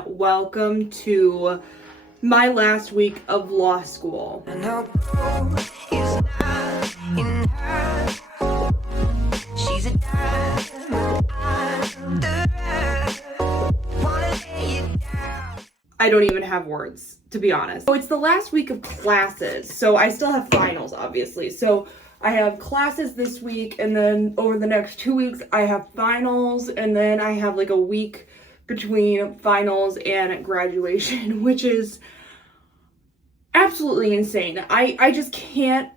Welcome to my last week of law school. I don't even have words, to be honest. So it's the last week of classes, so I still have finals, obviously. So I have classes this week, and then over the next 2 weeks, I have finals, and then I have like a week between finals and graduation, which is absolutely insane. I just can't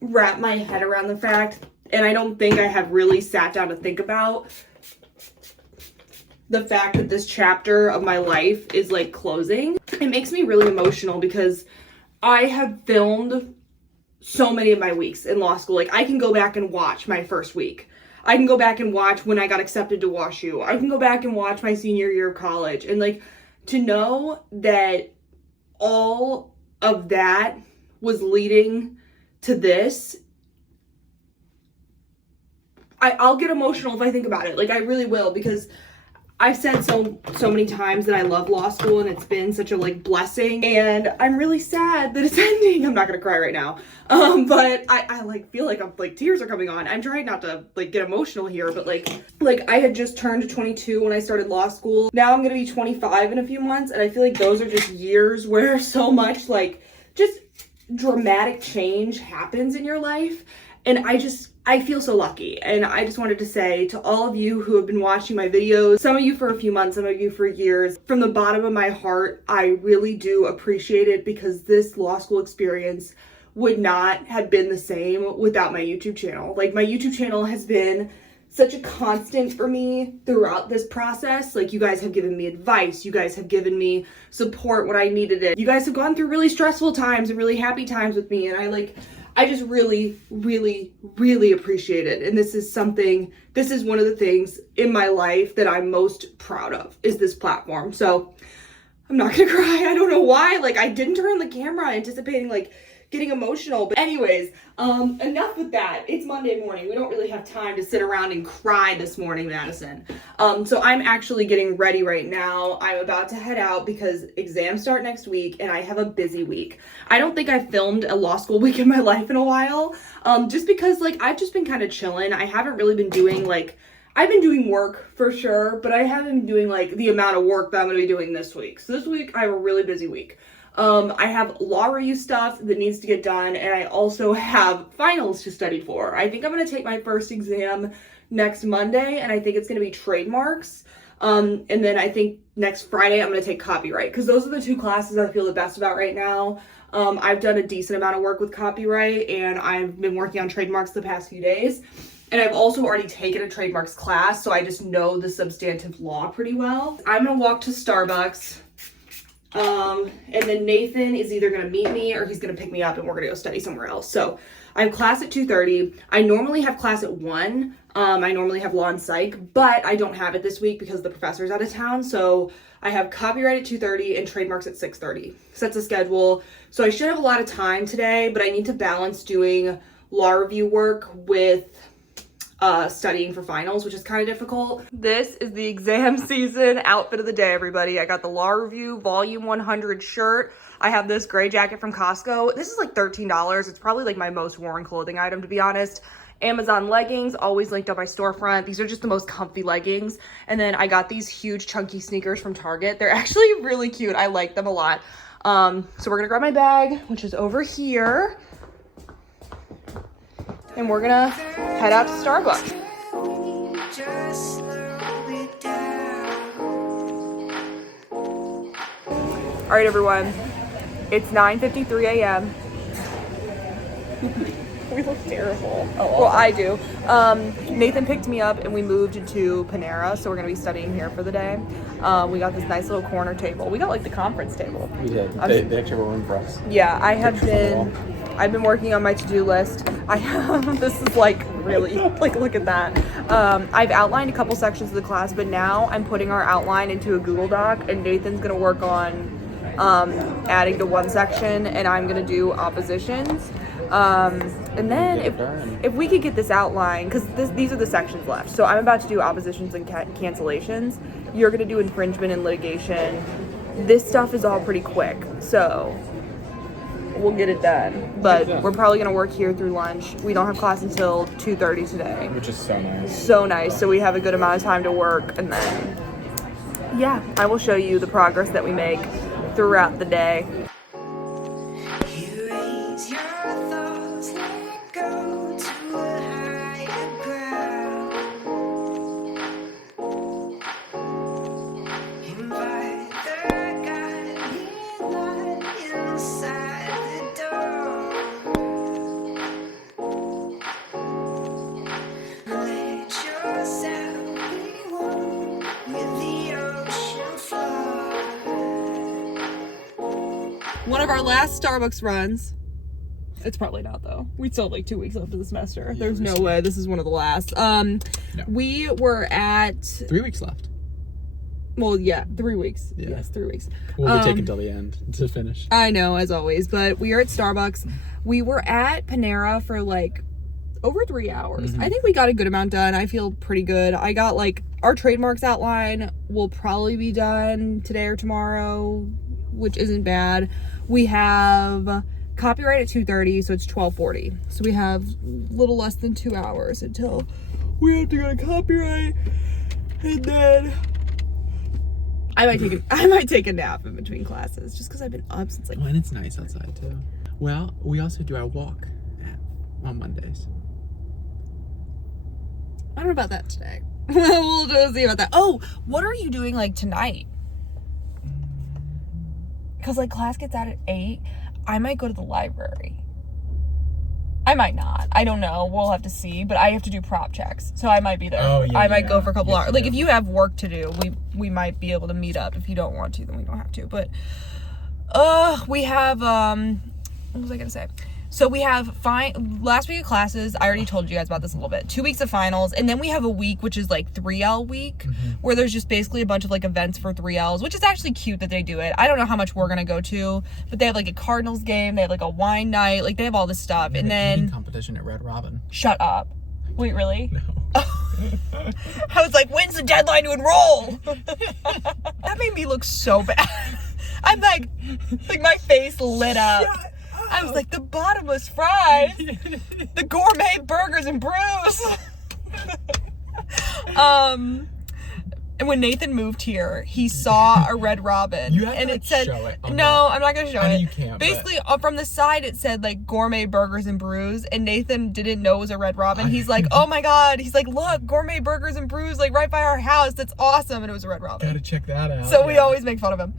wrap my head around the fact, and I don't think I have really sat down to think about the fact that this chapter of my life is like closing. It makes me really emotional because I have filmed so many of my weeks in law school. Like, I can go back and watch my first week. I can go back and watch when I got accepted to WashU. I can go back and watch my senior year of college. And like, to know that all of that was leading to this, I'll get emotional if I think about it. Like, I really will, because I've said so many times that I love law school and it's been such a like blessing, and I'm really sad that it's ending. I'm not gonna cry right now, but I like feel like I'm like tears are coming on. I'm trying not to like get emotional here, but like I had just turned 22 when I started law school. Now I'm gonna be 25 in a few months, and I feel like those are just years where so much like just dramatic change happens in your life, and I feel so lucky. And I just wanted to say to all of you who have been watching my videos, some of you for a few months, some of you for years, from the bottom of my heart, I really do appreciate it, because this law school experience would not have been the same without my YouTube channel. Like, my YouTube channel has been such a constant for me throughout this process. Like, you guys have given me advice. You guys have given me support when I needed it. You guys have gone through really stressful times and really happy times with me. And I just really, really, really appreciate it. And this is one of the things in my life that I'm most proud of, is this platform. So I'm not gonna cry. I don't know why. Like, I didn't turn on the camera anticipating like getting emotional. But anyways, enough with that. It's Monday morning. We don't really have time to sit around and cry this morning, Madison. So I'm actually getting ready right now. I'm about to head out because exams start next week and I have a busy week. I don't think I've filmed a law school week in my life in a while, just because like I've just been kind of chilling. I haven't really been doing like, I've been doing work for sure, but I haven't been doing like the amount of work that I'm gonna be doing this week. So this week I have a really busy week. I have law review stuff that needs to get done, and I also have finals to study for. I think I'm going to take my first exam next Monday, and I think it's going to be trademarks. And then I think next Friday I'm going to take copyright, because those are the two classes I feel the best about right now. I've done a decent amount of work with copyright, and I've been working on trademarks the past few days. And I've also already taken a trademarks class, so I just know the substantive law pretty well. I'm going to walk to Starbucks. And then Nathan is either going to meet me or he's going to pick me up, and we're going to go study somewhere else. So I have class at 2:30. I normally have class at 1. I normally have law and psych, but I don't have it this week because the professor's out of town. So I have copyright at 2:30 and trademarks at 6:30. So that's a schedule. So I should have a lot of time today, but I need to balance doing law review work with studying for finals, which is kind of difficult. This is the exam season outfit of the day, everybody. I got the Law Review Volume 100 shirt. I have this gray jacket from Costco. This is like $13. It's probably like my most worn clothing item, to be honest. Amazon leggings, always linked on my storefront. These are just the most comfy leggings. And then I got these huge chunky sneakers from Target. They're actually really cute. I like them a lot. So we're gonna grab my bag, which is over here, and we're gonna head out to Starbucks. All right, everyone, it's 9:53 a.m. We look terrible. Oh, well, I do. Nathan picked me up and we moved to Panera, so we're gonna be studying here for the day. We got this nice little corner table. We got like the conference table. We did. They actually have a room for us. Yeah, I've been working on my to-do list. This is like really, like, look at that. I've outlined a couple sections of the class, but now I'm putting our outline into a Google Doc, and Nathan's gonna work on adding to one section, and I'm gonna do oppositions. And then if we could get this outline, because these are the sections left. So I'm about to do oppositions and cancellations. You're gonna do infringement and litigation. This stuff is all pretty quick, so we'll get it done. But we're probably gonna work here through lunch. We don't have class until 2:30 today. Which is so nice. So nice. So we have a good amount of time to work, and then, yeah, I will show you the progress that we make throughout the day. One of our last Starbucks runs. It's probably not though. We still have like 2 weeks left of the semester. Yeah, there's no way this is one of the last. No. We were at 3 weeks left. Well, yeah, 3 weeks. Yeah. Yes, 3 weeks. We'll be taking till the end to finish. I know, as always, but we are at Starbucks. We were at Panera for like over 3 hours. I think we got a good amount done. I feel pretty good. I got like our trademarks outline will probably be done today or tomorrow, which isn't bad. We have copyright at 2:30, so it's 12:40. So we have a little less than 2 hours until we have to go to copyright, and then I might take a nap in between classes just because I've been up since like. Oh, and it's nice outside too. Well, we also do our walk on Mondays. I don't know about that today. We'll just see about that. Oh, what are you doing like tonight? Because like class gets out at 8. I might go to the library. I might not. I don't know. We'll have to see. But I have to do prop checks, so I might be there. Oh, yeah, I might go for a couple hours. Like if you have work to do, we might be able to meet up. If you don't want to, then we don't have to. But we have what was I gonna say? So we have last week of classes. I already told you guys about this a little bit. 2 weeks of finals, and then we have a week which is like 3L week, where there's just basically a bunch of like events for 3Ls, which is actually cute that they do it. I don't know how much we're gonna go to, but they have like a Cardinals game, they have like a wine night, like they have all this stuff, and then competition at Red Robin. Shut up! Wait, really? No. I was like, when's the deadline to enroll? That made me look so bad. I'm like my face lit up. I was like, the bottomless fries, the gourmet burgers and brews. And when Nathan moved here, he saw a Red Robin, and it said, show it. "No, I'm not gonna show it." I know you can't. Basically, from the side, it said like gourmet burgers and brews, and Nathan didn't know it was a Red Robin. He's like, "Oh my god!" He's like, "Look, gourmet burgers and brews, like right by our house. That's awesome!" And it was a Red Robin. Gotta check that out. So we always make fun of him.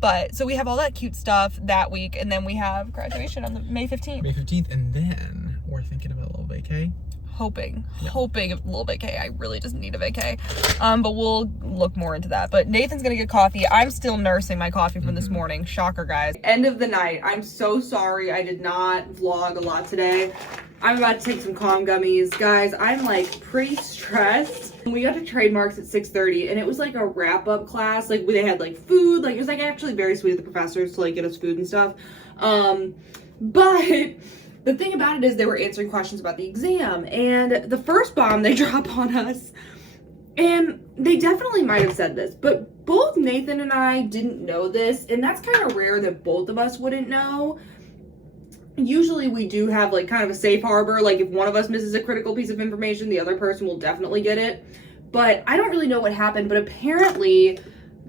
But so we have all that cute stuff that week, and then we have graduation on the May 15th. May 15th, and then we're thinking about a little vacay. Hoping a little vacay. I really just need a vacay. But we'll look more into that. But Nathan's gonna get coffee. I'm still nursing my coffee from this morning. Shocker, guys. End of the night. I'm so sorry I did not vlog a lot today. I'm about to take some calm gummies. Guys, I'm like pretty stressed. We got to trademarks at 6:30, and it was like a wrap-up class. Like they had like food. Like it was like actually very sweet of the professors to like get us food and stuff. But the thing about it is they were answering questions about the exam, and the first bomb they drop on us, and they definitely might have said this, but both Nathan and I didn't know this, and that's kind of rare that both of us wouldn't know. Usually we do have like kind of a safe harbor, like if one of us misses a critical piece of information, the other person will definitely get it. But I don't really know what happened, but apparently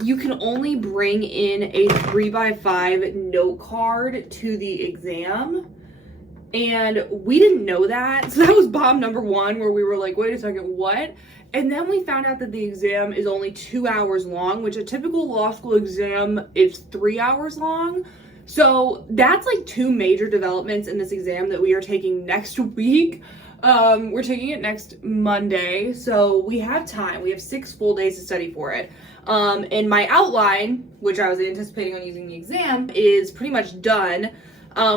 you can only bring in a 3x5 note card to the exam. And we didn't know that. So that was bomb number one, where we were like, wait a second, what? And then we found out that the exam is only 2 hours long, which a typical law school exam is 3 hours long. So that's like two major developments in this exam that we are taking next week. We're taking it next Monday. So we have time. We have 6 full days to study for it. And my outline, which I was anticipating on using the exam, is pretty much done.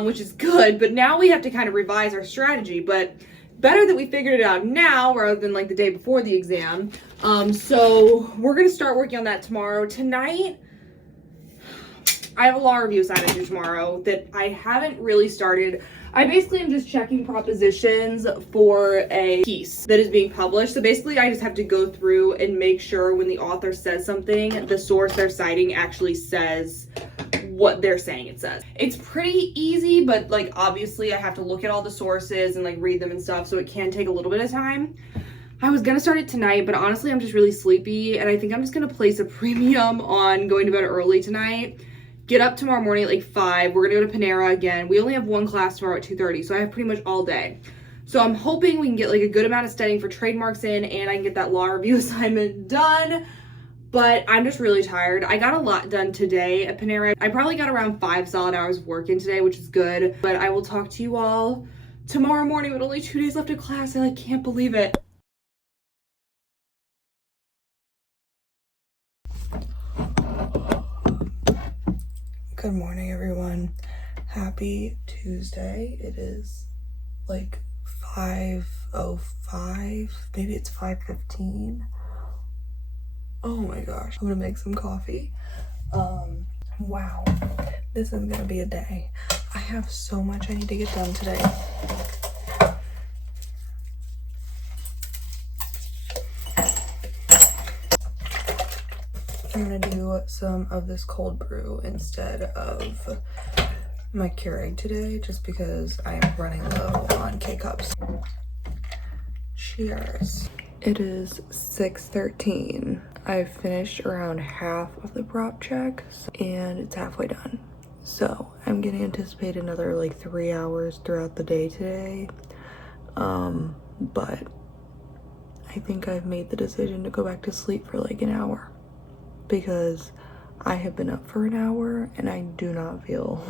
Which is good, but now we have to kind of revise our strategy, but better that we figured it out now rather than like the day before the exam. So we're going to start working on that tomorrow. Tonight, I have a law review assignment to do tomorrow that I haven't really started. I basically am just checking propositions for a piece that is being published. So basically I just have to go through and make sure when the author says something, the source they're citing actually says what they're saying it says. It's pretty easy, but like obviously I have to look at all the sources and like read them and stuff, so it can take a little bit of time. I was gonna start it tonight, but honestly I'm just really sleepy, and I think I'm just gonna place a premium on going to bed early tonight. Get up tomorrow morning at like 5. We're gonna go to Panera again. We only have one class tomorrow at 2:30, so I have pretty much all day. So I'm hoping we can get like a good amount of studying for trademarks in, and I can get that law review assignment done. But I'm just really tired. I got a lot done today at Panera. I probably got around 5 solid hours of work in today, which is good. But I will talk to you all tomorrow morning with only 2 days left of class. I like can't believe it. Good morning, everyone. Happy Tuesday. It is like 5:05, maybe it's 5:15. Oh my gosh, I'm gonna make some coffee. Wow, this is gonna be a day. I have so much I need to get done today. I'm gonna do some of this cold brew instead of my Keurig today, just because I am running low on K-cups. Cheers. It is 6:13. I've finished around half of the prop checks and it's halfway done. So I'm gonna anticipate another like 3 hours throughout the day today. But I think I've made the decision to go back to sleep for like an hour, because I have been up for an hour and I do not feel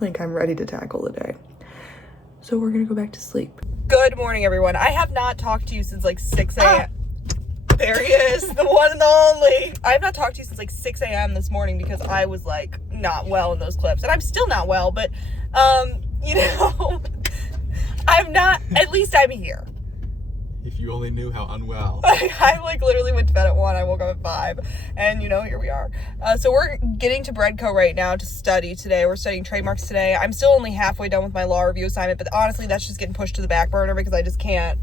like I'm ready to tackle the day. So we're gonna go back to sleep. Good morning, everyone. I have not talked to you since like 6 a.m. There he is, the one and the only. I have not talked to you since like 6 a.m. this morning because I was like not well in those clips. And I'm still not well, but you know, I'm not, at least I'm here. If you only knew how unwell. I like literally went to bed at 1. I woke up at 5, and you know, here we are. So we're getting to Breadco right now to study today. We're studying trademarks today. I'm still only halfway done with my law review assignment, but honestly, that's just getting pushed to the back burner because I just can't.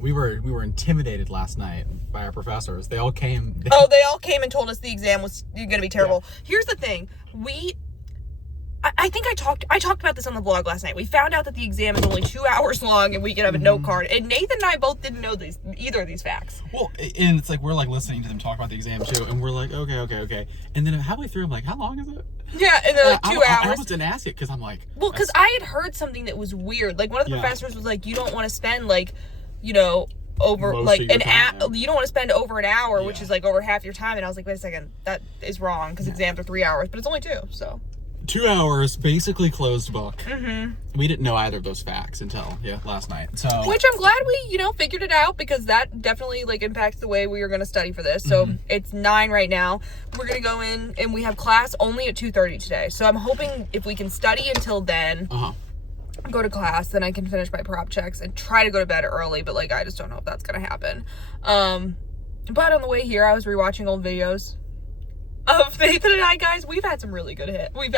We were intimidated last night by our professors. They all came. They all came and told us the exam was going to be terrible. Yeah. Here's the thing. I think I talked about this on the vlog last night. We found out that the exam is only 2 hours long and we can have a note card. And Nathan and I both didn't know either of these facts. Well, and it's like we're like listening to them talk about the exam too, and we're like, okay. And then halfway through, I'm like, how long is it? Yeah, and they're like 2 hours. I almost didn't ask it because I'm like, well, because I had heard something that was weird. Like one of the professors was like, you don't want to spend like, you know, over most like an hour. You don't want to spend over an hour, which is like over half your time. And I was like, wait a second, that is wrong because exams are 3 hours, but it's only 2, so. 2 hours, basically closed book. Mm-hmm. We didn't know either of those facts until last night. So, which I'm glad we, you know, figured it out, because that definitely like impacts the way we are going to study for this. So it's 9 right now. We're going to go in and we have class only at 2:30 today. So I'm hoping if we can study until then, go to class, then I can finish my prop checks and try to go to bed early. But like, I just don't know if that's going to happen. But on the way here, I was rewatching old videos of Nathan and I, guys. We've had some really good hits. We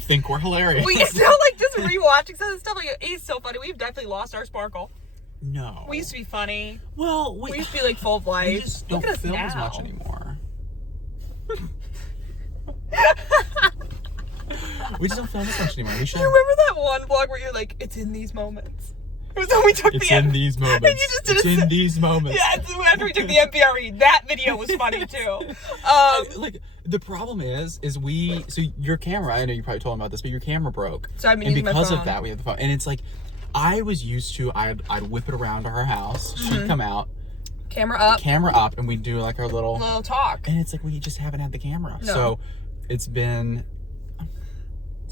think we're hilarious. We still like just rewatching some of the stuff. Like, it's so funny. We've definitely lost our sparkle. No. We used to be funny. Well, we used to be like full of life. We just don't film as much anymore. We just don't film as much anymore. We should. You remember that one vlog where you're like, it's in these moments? It was when we took it's in these moments. And you just did it's in these moments. Yeah, after we took the MPRE, that video was funny too. Like the problem is so your camera, I know you probably told him about this, but your camera broke. So I've been using my phone. And because of that, we have the phone. And it's like, I was used to, I'd whip it around to our house. She'd come out. Camera up, and we'd do like our little talk. And it's like, we just haven't had the camera. No. So it's been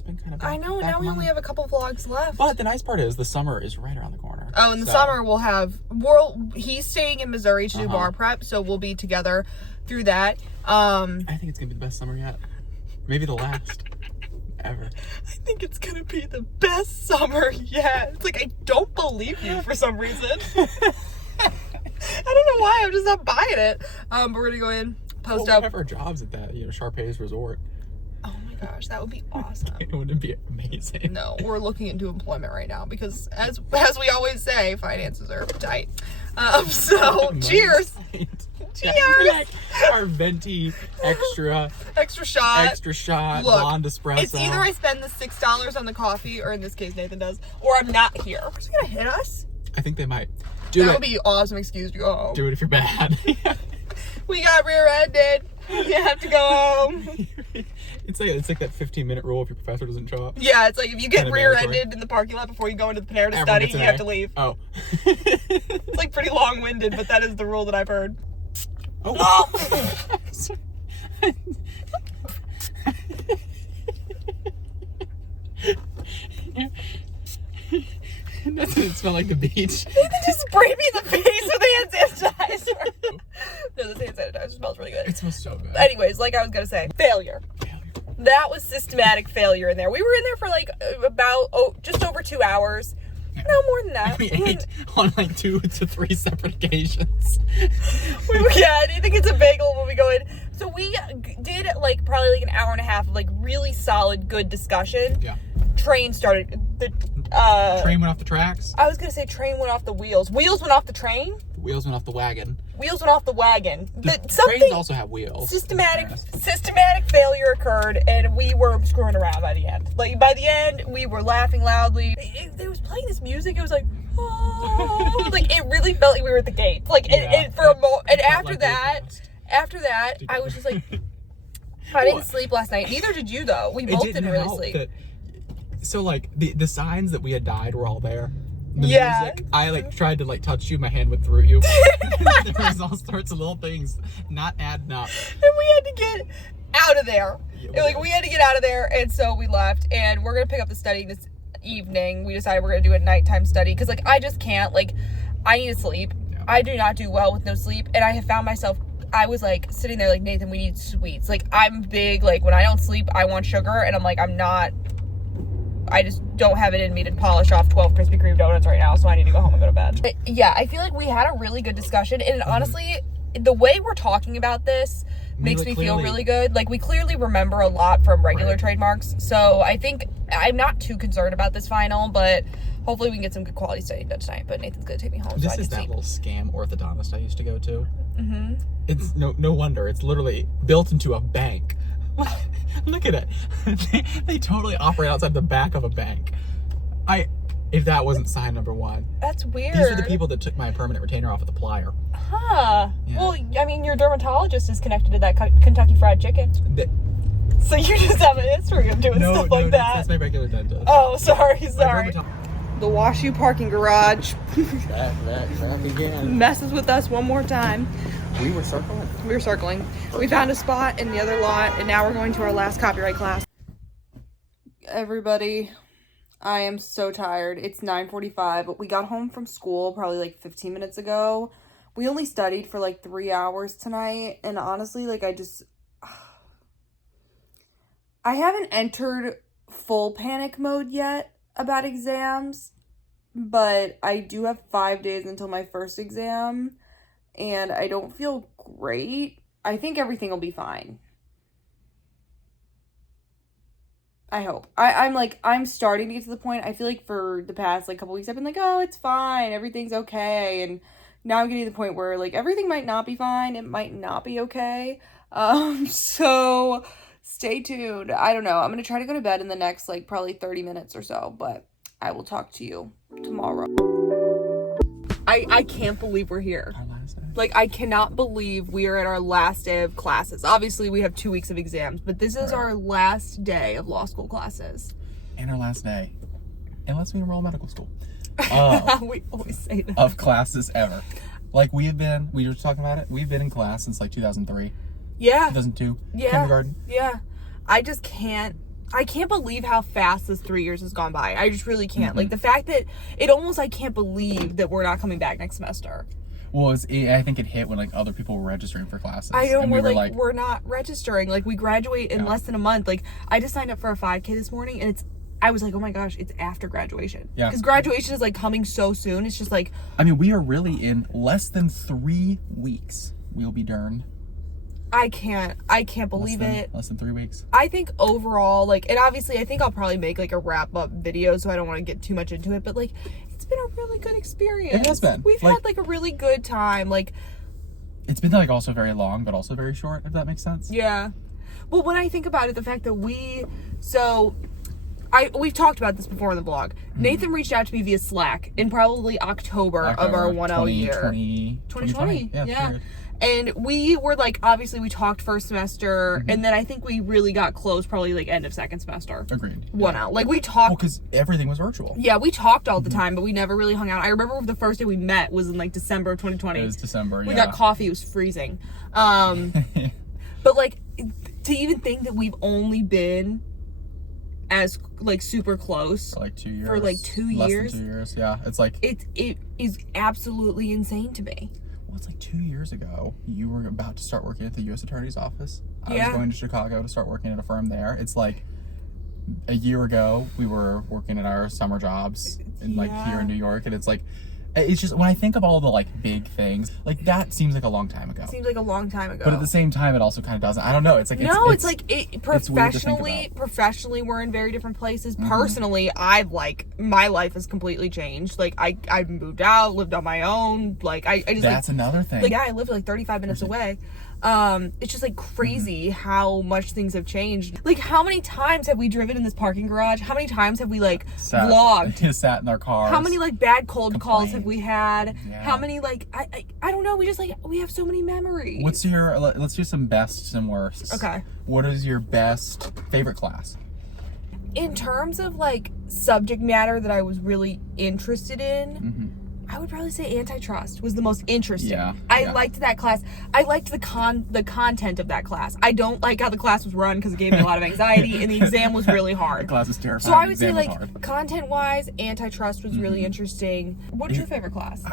kind of I know, now we only have a couple vlogs left. But the nice part is the summer is right around the corner. Oh, in the summer he's staying in Missouri to do bar prep, so we'll be together through that. I think it's gonna be the best summer yet. Maybe the last ever. I think it's gonna be the best summer yet. It's like, I don't believe you for some reason. I don't know why, I'm just not buying it. But we're gonna go in, post up. We have our jobs at that, Sharpay's resort. Oh my gosh, that would be awesome. It wouldn't be amazing. No, we're looking into employment right now because, as we always say, finances are tight. So, cheers. Cheers. Like our venti extra shot Look, blonde espresso. It's either I spend the $6 on the coffee, or in this case Nathan does, or I'm not here. Are they gonna hit us? I think they might. That would be an awesome excuse to go home. Do it if you're bad. We got rear-ended. You have to go home. It's like that 15-minute rule if your professor doesn't show up. Yeah, it's like if you get rear-ended in the parking lot before you go into the Panera to study, you have to leave. Oh. It's like pretty long-winded, but that is the rule that I've heard. Oh. Doesn't it smell like the beach? Just spray me in the face with hand sanitizer. No, this hand sanitizer smells really good. It smells so good. Anyways, like I was gonna say, failure. That was systematic failure in there. We were in there for like just over 2 hours. No more than that. We ate on like 2 to 3 separate occasions. Anything gets a bagel when we go in. So we did like probably like an hour and a half of like really solid, good discussion. Yeah. Train started. Train went off the tracks. I was gonna say train went off the wheels. Wheels went off the train. The wheels went off the wagon. Wheels went off the wagon. Trains also have wheels. Systematic failure occurred, and we were screwing around by the end. Like by the end, we were laughing loudly. They was playing this music. It was like, oh, like it really felt like we were at the gates. Like, and for a moment, and after that, I was just like, I didn't sleep last night. Neither did you, though. We both didn't really sleep. So like the signs that we had died were all there. The music, I like tried to like touch you, my hand went through you. There was all sorts of little things not adding up. And we had to get out of there. We had to get out of there, and so we left. And we're gonna pick up the study this evening. We decided we're gonna do a nighttime study because like I just can't. Like I need to sleep. Yeah. I do not do well with no sleep, and I have found myself. I was like sitting there like, Nathan, we need sweets. Like I'm big. Like when I don't sleep, I want sugar, and I'm like, I just don't have it in me to polish off 12 Krispy Kreme donuts right now, so I need to go home and go to bed. But yeah, I feel like we had a really good discussion, and honestly, the way we're talking about this makes me feel really good. Like, we clearly remember a lot from regular trademarks, so I think I'm not too concerned about this final, but hopefully we can get some good quality study done tonight. But Nathan's gonna take me home. This is that little scam orthodontist I used to go to. Mm-hmm. It's no wonder. It's literally built into a bank. Look at it. They totally operate outside the back of a bank. If that wasn't sign number 1. That's weird. These are the people that took my permanent retainer off of the plier. Huh. Yeah. Well, I mean, your dermatologist is connected to that Kentucky Fried Chicken. So you just have a history of doing stuff like that. That's my regular dentist. Oh, sorry. The WashU parking garage messes with us one more time. We were circling. We found a spot in the other lot, and now we're going to our last copyright class. Everybody, I am so tired. It's 9:45, but we got home from school probably like 15 minutes ago. We only studied for like 3 hours tonight, and honestly, like I haven't entered full panic mode yet about exams, but I do have 5 days until my first exam. And I don't feel great. I think everything will be fine. I hope. I'm starting to get to the point. I feel like for the past like couple weeks I've been like, oh, it's fine. Everything's okay. And now I'm getting to the point where like everything might not be fine. It might not be okay. So stay tuned. I don't know. I'm going to try to go to bed in the next like probably 30 minutes or so. But I will talk to you tomorrow. I can't believe we're here. Like, I cannot believe we are at our last day of classes. Obviously, we have 2 weeks of exams, but this is our last day of law school classes. And our last day, unless we enroll medical school. We always say that. Of classes ever. Like, we were talking about it, we've been in class since like 2003. Yeah. 2002. Yeah. Kindergarten. Yeah. I can't believe how fast this 3 years has gone by. I just really can't. Mm-hmm. Like, the fact that I can't believe that we're not coming back next semester. Well, I think it hit when like other people were registering for classes. I know, and we're like, we're not registering. Like, we graduate in less than a month. Like, I just signed up for a 5K this morning, and I was like, oh my gosh, it's after graduation. Yeah. Because graduation is like coming so soon. It's just like, I mean, we are really in less than 3 weeks. We'll be done. I can't believe it. Less than 3 weeks. I think overall, like, and obviously I think I'll probably make like a wrap up video, so I don't want to get too much into it, but like, it's been a really good experience. It has been. We've had like a really good time. Like, it's been like also very long, but also very short, if that makes sense. Yeah. Well, when I think about it, the fact that we've talked about this before in the vlog. Nathan reached out to me via Slack in probably October of our 1L year. 2020. Yeah. And we were like, obviously we talked first semester, and then I think we really got close probably like end of second semester. Agreed. 1L. Like we talked. Well, because everything was virtual. Yeah, we talked all the time, but we never really hung out. I remember the first day we met was in like December of 2020. It was December, We got coffee, it was freezing. But like, to even think that we've only been as like super close for like 2 years. For like 2 Less years. than 2 years, yeah. It's like it is absolutely insane to me. Well, it's like 2 years ago. You were about to start working at the U.S. Attorney's Office. I Yeah. was going to Chicago to start working at a firm there. It's like a year ago we were working at our summer jobs in like here in New York, and it's like, it's just when I think of all the like big things, like that seems like a long time ago. Seems like a long time ago. But at the same time, it also kind of doesn't. I don't know. It's like it's weird to think professionally we're in very different places. Personally, I've like my life has completely changed. Like I've moved out, lived on my own. Like I just that's another thing. Like I live like 35 minutes away. It's just like crazy how much things have changed. Like how many times have we driven in this parking garage? How many times have we like vlogged? Sat in our cars. How many like bad cold calls have we had? Yeah. How many like I don't know. We just like we have so many memories. What's your? Let's do some bests and worsts. Okay. What is your best favorite class? In terms of like subject matter that I was really interested in, I would probably say antitrust was the most interesting. Yeah, I liked that class. I liked the content of that class. I don't like how the class was run because it gave me a lot of anxiety, and the exam was really hard. The class was terrifying. So I would say like content-wise, antitrust was really interesting. What's your favorite class?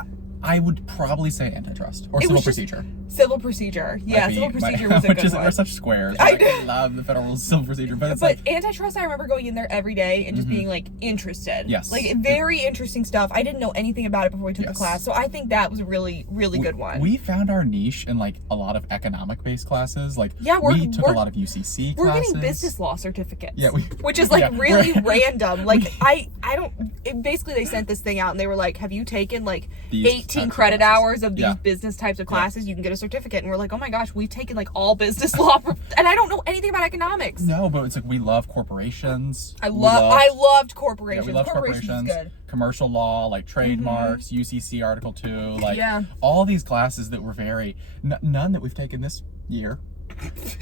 I would probably say antitrust or civil procedure. Civil procedure. Yeah, civil procedure was a good one. We're such squares. I love the federal civil procedure, but it's but antitrust, I remember going in there every day and just being like interested. Yes. Like very interesting stuff. I didn't know anything about it before we took the class, so I think that was a really, really good one. We found our niche in like a lot of economic-based classes. Like we took a lot of UCC classes. We're getting business law certificates. Yeah, which is like really random. Like I don't. Basically, they sent this thing out and they were like, "Have you taken like 18 credit hours of these business types of classes? You can get a certificate." And we're like, "Oh my gosh, we've taken like all business law, and I don't know anything about economics." No, but it's like we love corporations. I loved corporations. Yeah, we love corporations. Is good. Commercial law, like trademarks, UCC Article 2, like all these classes that were very none that we've taken this year.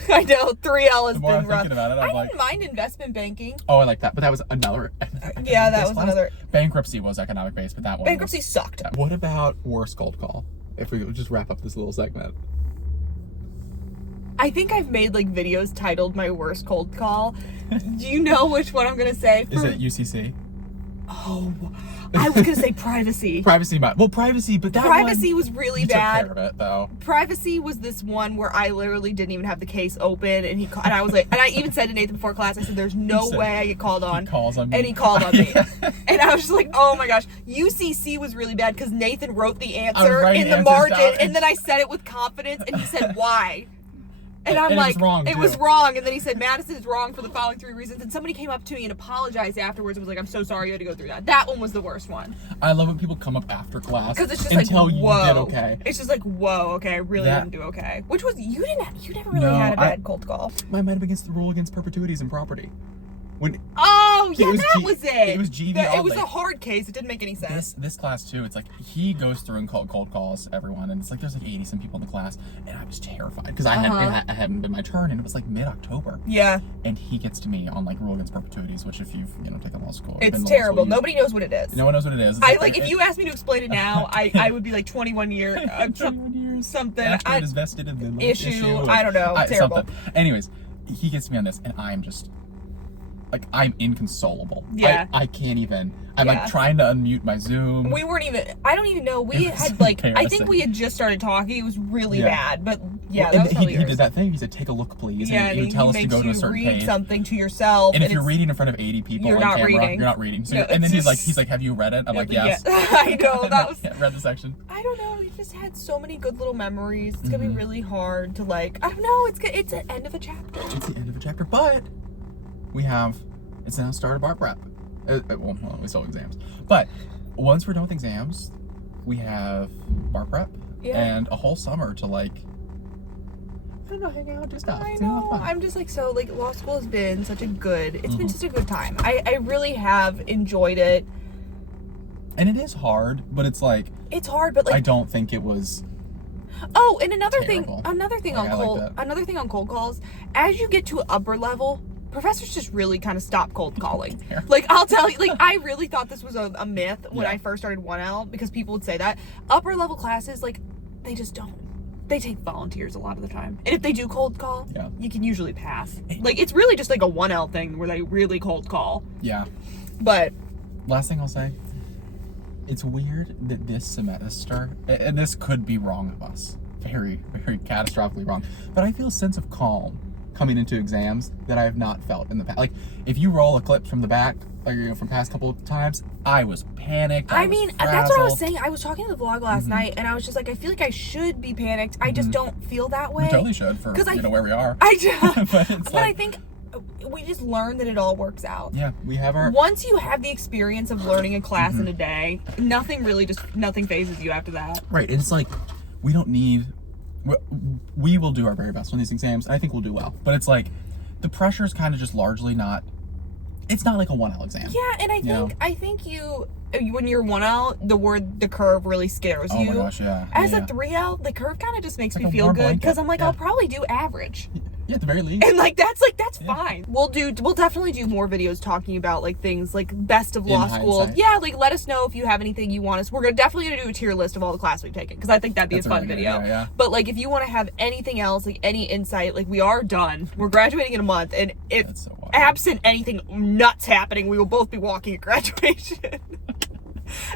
I know 3L has the more been I'm rough. Thinking about it, I didn't mind investment banking. Oh, I like that, but that was another. Yeah, that was another. Bankruptcy was economic based, but that one. Bankruptcy sucked. Yeah. What about worst cold call? If we just wrap up this little segment. I think I've made like videos titled "My Worst Cold Call." Do you know which one I'm gonna say? Is it UCC? Oh, I was gonna say privacy. Privacy, but that privacy was really bad. Took care of it, though. Privacy was this one where I literally didn't even have the case open, and I was like, and I even said to Nathan before class, I said, "There's no way I get called on." He calls on me, and he called on me, and I was just like, "Oh my gosh." UCC was really bad because Nathan wrote the answer in the margin, and then I said it with confidence, and he said, "Why?" And I'm like, it was wrong. And then he said, "Madison is wrong for the following 3 reasons." And somebody came up to me and apologized afterwards and was like, "I'm so sorry you had to go through that." That one was the worst one. I love when people come up after class because it's just and like, tell you whoa. you did okay. It's just like, whoa, okay, I really didn't do okay. Which was, you never really had a bad cold call. Mine might have against the rule against perpetuities in property. Oh, yeah, that was it. It was GV It was a hard case. It didn't make any sense. This class, too, it's like he goes through and cold calls everyone, and it's like there's like 80-some people in the class, and I was terrified because I hadn't been my turn, and it was like mid-October. Yeah. And he gets to me on like rule against perpetuities, which if you've taken law school, it's terrible. Nobody knows what it is. No one knows what it is. If you asked me to explain it now, I would be like 21 years. 21 years. Something. Actually, is vested in the issue. I don't know. Terrible. Something. Anyways, he gets me on this, and I'm just like, I'm inconsolable. Yeah. I can't even. I'm like trying to unmute my Zoom. We weren't even, I don't even know. We had like, I think we had just started talking. It was really bad, but yeah, that was probably he did that thing. He said, take a look, please. Yeah, and he would tell us to go to a certain page. Read something to yourself. And if you're reading in front of 80 people on camera, you're not reading. So, and then he's like, have you read it? I'm like, yes. I know, that was. Read the section. I don't know. We just had so many good little memories. It's gonna be really hard to like, I don't know. It's the end of a chapter. It's the end of a chapter, but it's now start of bar prep. Well, we still have exams. But once we're done with exams, we have bar prep and a whole summer to like, I don't know, hang out, do stuff. I know. I'm just like, so like law school has been such a good, it's been such a good time. I really have enjoyed it. And it is hard, but it's like, it's hard, but like, I don't think it was. Oh, and another terrible. thing on cold calls, as you get to upper level, professors just really kind of stop cold calling. Like, I'll tell you, like, I really thought this was a myth when I first started 1L, because people would say that. Upper level classes, like, they just don't. They take volunteers a lot of the time. And if they do cold call, you can usually pass. Like, it's really just like a 1L thing where they really cold call. Yeah. But last thing I'll say, it's weird that this semester, and this could be wrong of us, very, very catastrophically wrong, but I feel a sense of calm coming into exams that I have not felt in the past. Like, if you roll a clip from the back, like, you know, from past couple of times, I was panicked. I mean, that's what I was saying. I was talking to the vlog last night, and I was just like, I feel like I should be panicked. I just don't feel that way. We totally should for, where we are. But I think we just learn that it all works out. Yeah, we have our... Once you have the experience of learning a class in a day, nothing phases you after that. Right, it's like, we don't need... We will do our very best on these exams. I think we'll do well. But it's like, the pressure is kind of just largely not... It's not like a 1L exam. Yeah, and I think when you're 1L, the curve really scares you. Oh my gosh, yeah. As a 3L, the curve kind of just makes me feel good, because I'm like, I'll probably do average. Yeah, at the very least. And that's fine. We'll definitely do more videos talking about like things like best of law school. Hindsight. Yeah, like let us know if you have anything you want us. We're definitely gonna do a tier list of all the classes we've taken, because I think that'd be a fun video. Yeah. But like, if you want to have anything else, like any insight, like we are done. We're graduating in a month, and if absent anything nuts happening, we will both be walking at graduation.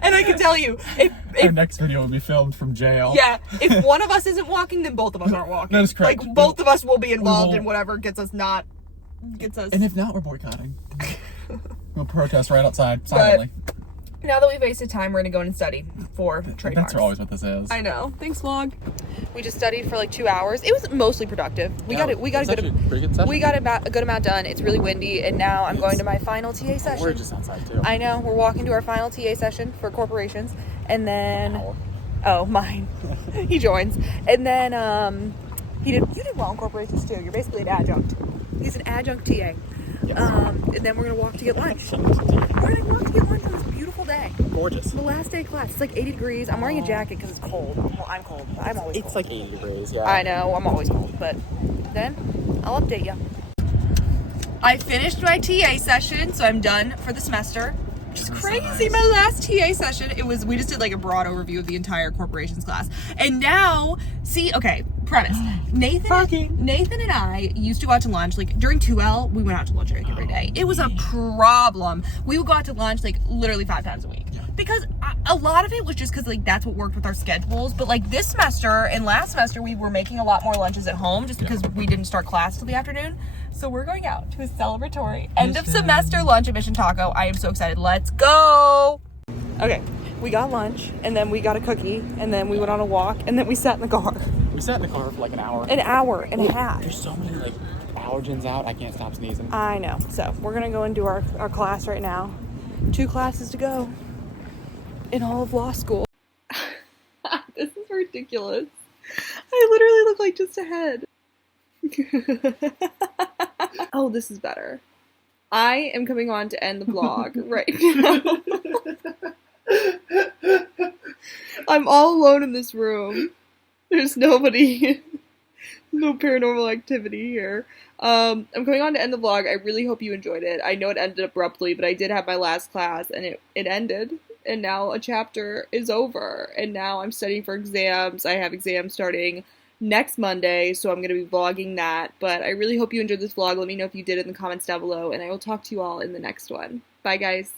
And I can tell you, if our next video will be filmed from jail. Yeah, if one of us isn't walking, then both of us aren't walking. That is correct. Like, both of us will be involved in whatever gets us. And if not, we're boycotting. We'll protest right outside, silently. But now that we've wasted time, we're gonna go in and study for trademarks. That's always what this is. I know. Thanks, vlog. We just studied for like 2 hours. It was mostly productive. We got a good amount done. It's really windy, and now I'm going to my final TA session. We're just outside too. I know. We're walking to our final TA session for corporations, and then mine. He joins, and then you did well in corporations too. You're basically an adjunct. He's an adjunct TA. And then we're gonna walk to get lunch. We're gonna walk to get lunch on this beautiful day. Gorgeous. The last day of class. It's like 80 degrees. I'm wearing a jacket because it's cold. Well, I'm cold. I'm always cold. It's like 80 degrees, yeah. I know. I'm always cold. But then I'll update you. I finished my TA session, so I'm done for the semester. Which is crazy. My last TA session, we just did like a broad overview of the entire corporations class. And now, premise. Nathan and I used to go out to lunch, like during 2L, we went out to lunch every day. It was a problem. We would go out to lunch like literally 5 times a week. Because a lot of it was just because like that's what worked with our schedules. But like this semester and last semester, we were making a lot more lunches at home just because we didn't start class till the afternoon. So we're going out to a celebratory end of semester lunch at Mission Taco. I am so excited. Let's go. Okay, we got lunch, and then we got a cookie, and then we went on a walk, and then we sat in the car. We sat in the car for like an hour. An hour and a half. There's so many like allergens out. I can't stop sneezing. I know. So we're gonna go and do our class right now. 2 classes to go in all of law school. This is ridiculous. I literally look like just a head. Oh, this is better. I am coming on to end the vlog right now. I'm all alone in this room. There's nobody. No paranormal activity here. I'm coming on to end the vlog. I really hope you enjoyed it. I know it ended abruptly, but I did have my last class, and it ended. And now a chapter is over. And now I'm studying for exams. I have exams starting next Monday, so I'm going to be vlogging that. But I really hope you enjoyed this vlog. Let me know if you did in the comments down below, and I will talk to you all in the next one. Bye, guys.